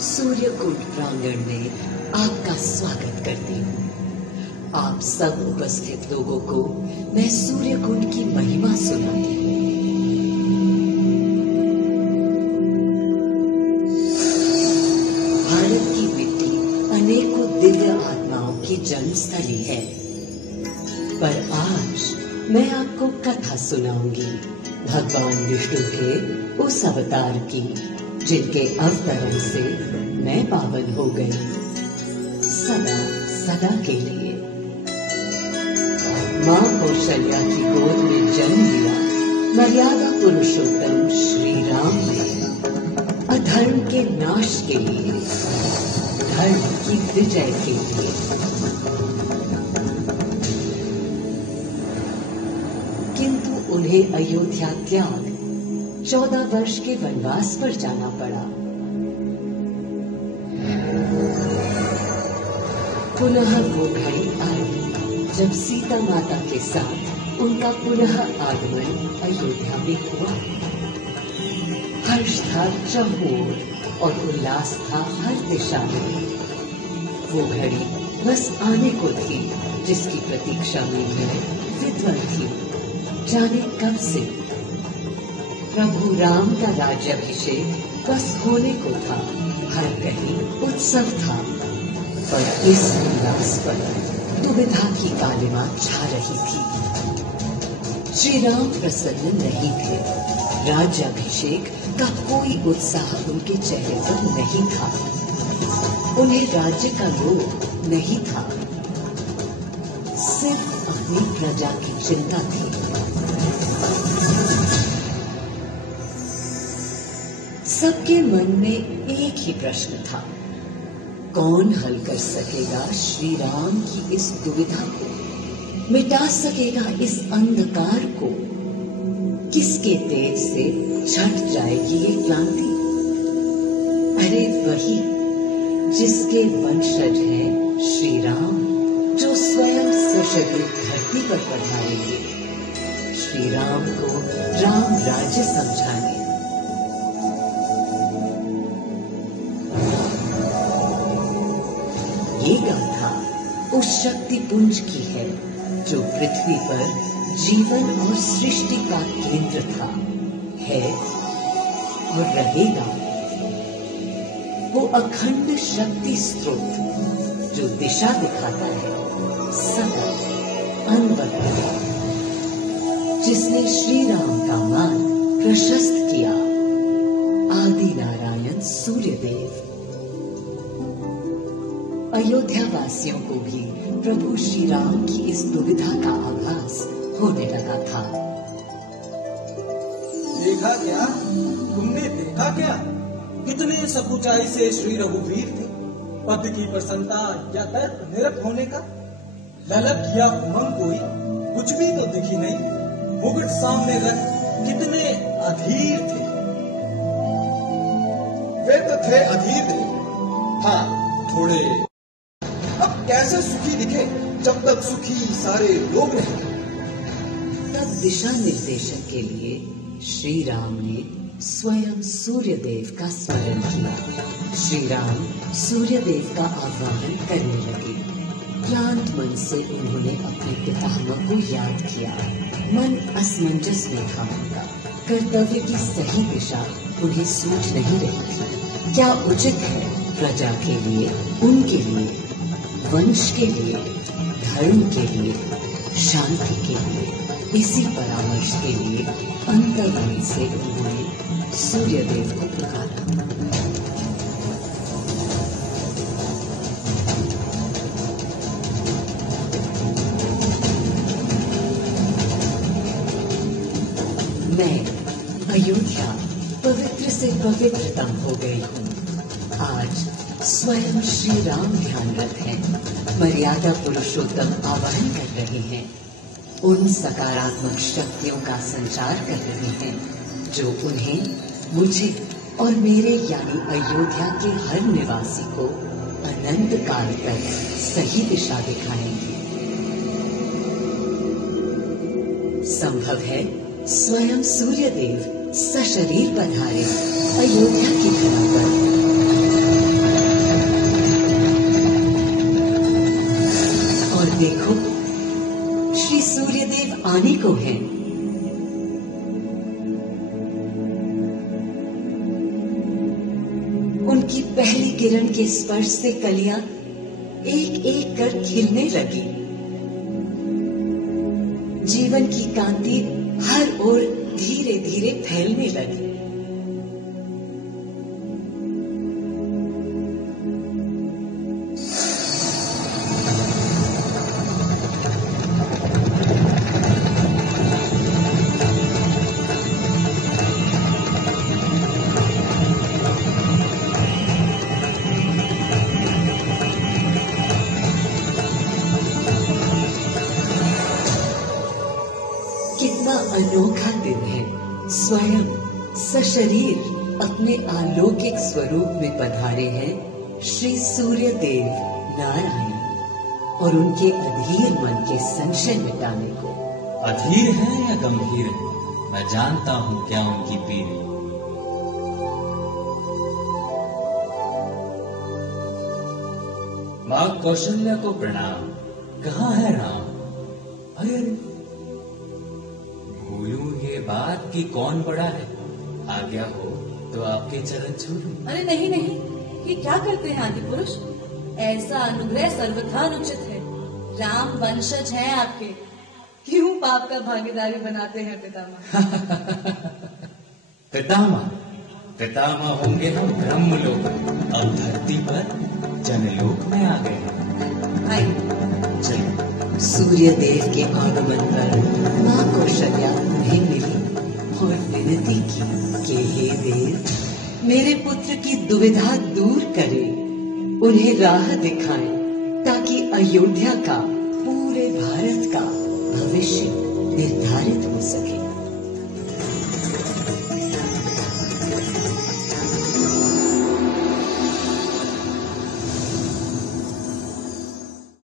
सूर्यकुंड प्रांगण में आपका स्वागत करती हूँ। आप सब उपस्थित लोगों को मैं सूर्यकुंड की महिमा सुनाती हूँ। भारत की मिट्टी अनेकों दिव्य आत्माओं की जन्मस्थली है, पर आज मैं आपको कथा सुनाऊंगी भगवान विष्णु के उस अवतार की जिनके अवतरण से मैं पावन हो गई सदा सदा के लिए। मां कौशल्या की गोद में जन्म लिया मर्यादा पुरुषोत्तम श्री राम ने अधर्म के नाश के लिए, धर्म की विजय के लिए। किंतु उन्हें अयोध्या त्याग 14 वर्ष के वनवास पर जाना पड़ा। पुनः वो घड़ी आई जब सीता माता के साथ उनका पुनः आगमन अयोध्या में हुआ। हर्ष था चहुओर और उल्लास था हर दिशा में। वो घड़ी बस आने को थी जिसकी प्रतीक्षा में मैं विध्वल थी, जाने कब से। प्रभु राम का राज्याभिषेक बस होने को था, हर कहीं उत्सव था, पर इस उल्लास पर दुविधा की कालिमा छा रही थी। श्री राम प्रसन्न नहीं थे। राज्याभिषेक का कोई उत्साह उनके चेहरे पर नहीं था। उन्हें राज्य का लोभ नहीं था, सिर्फ अपनी प्रजा की चिंता थी। सबके मन में एक ही प्रश्न था, कौन हल कर सकेगा श्री राम की इस दुविधा को, मिटा सकेगा इस अंधकार को? किसके तेज से छट जाएगी ये क्रांति? अरे वही जिसके वंशज हैं श्री राम, जो स्वयं सशरीर धरती पर पधारेंगे श्री राम को राम राज्य समझाने। ये गाथा उस शक्ति पुंज की है जो पृथ्वी पर जीवन और सृष्टि का केंद्र था, है और रहेगा। वो अखंड शक्ति स्रोत जो दिशा दिखाता है सदा अनबदला, जिसने श्री राम का मार्ग प्रशस्त किया, आदि नारायण सूर्यदेव। अयोध्या वासियों को भी प्रभु श्री राम की इस दुविधा का आभास होने लगा था। देखा क्या? तुमने देखा क्या? कितने सकुचाई से श्री रघुवीर थे। पद की प्रसन्नता या तर्क निरप होने का ललक या उमंग कोई कुछ भी तो दिखी नहीं। मुकुट सामने रख कितने अधीर थे। वे तो थे अधीर थे, हाँ थोड़े। अब कैसे सुखी दिखे जब तक सुखी सारे लोग रहे। तब दिशा निर्देशन के लिए श्री राम ने स्वयं सूर्यदेव का स्मरण किया। श्री राम सूर्यदेव का आह्वान करने लगे। क्लांत मन से उन्होंने अपने पितामह को याद किया। मन असमंजस में था उनका। कर्तव्य की सही दिशा उन्हें सूझ नहीं रही थी। क्या उचित है प्रजा के लिए, उनके लिए, वंश के लिए, धर्म के लिए, शांति के लिए? इसी परामर्श के लिए अंतर्मन से उन्होंने सूर्यदेव को पुकारा। मैं अयोध्या पवित्र से पवित्रतम हो गई हूँ। आज स्वयं श्री राम ध्यानरत हैं, मर्यादा पुरुषोत्तम आवाहन कर रहे हैं, उन सकारात्मक शक्तियों का संचार कर रहे हैं जो उन्हें, मुझे और मेरे यानी अयोध्या के हर निवासी को अनंत काल तक सही दिशा दिखाएंगे। संभव है स्वयं सूर्यदेव सशरीर पधारे अयोध्या की धरा पर। पहली किरण के स्पर्श से कलियां एक एक कर खिलने लगी। जीवन की कांति हर ओर धीरे धीरे फैलने लगी। कितना अनोखा दिन है। स्वयं सशरीर अपने अलौकिक स्वरूप में पधारे हैं श्री सूर्य देव नारायण, और उनके अधीर मन के संशय मिटाने को। अधीर है या गंभीर है, मैं जानता हूँ क्या उनकी पीड़। माँ कौशल्या को प्रणाम। कहाँ है राम? अरे भूलूं ये बात कि कौन बड़ा है। आज्ञा हो तो आपके चरण छूलूं। अरे नहीं नहीं, ये क्या करते हैं आदि पुरुष? ऐसा अनुग्रह सर्वथा अनुचित है। राम वंशज हैं आपके, क्यों पाप का भागीदारी बनाते हैं पितामह? पितामह पितामह होंगे हम ब्रह्मलोक, अब धरती पर जनलोक में आ गए हैं। आइए चलिए। सूर्य देव के आगमन पर माँ कौशल्या उन्हें मिली और विनती की कि हे देव, मेरे पुत्र की दुविधा दूर करें, उन्हें राह दिखाएं, ताकि अयोध्या का, पूरे भारत का भविष्य निर्धारित हो सके।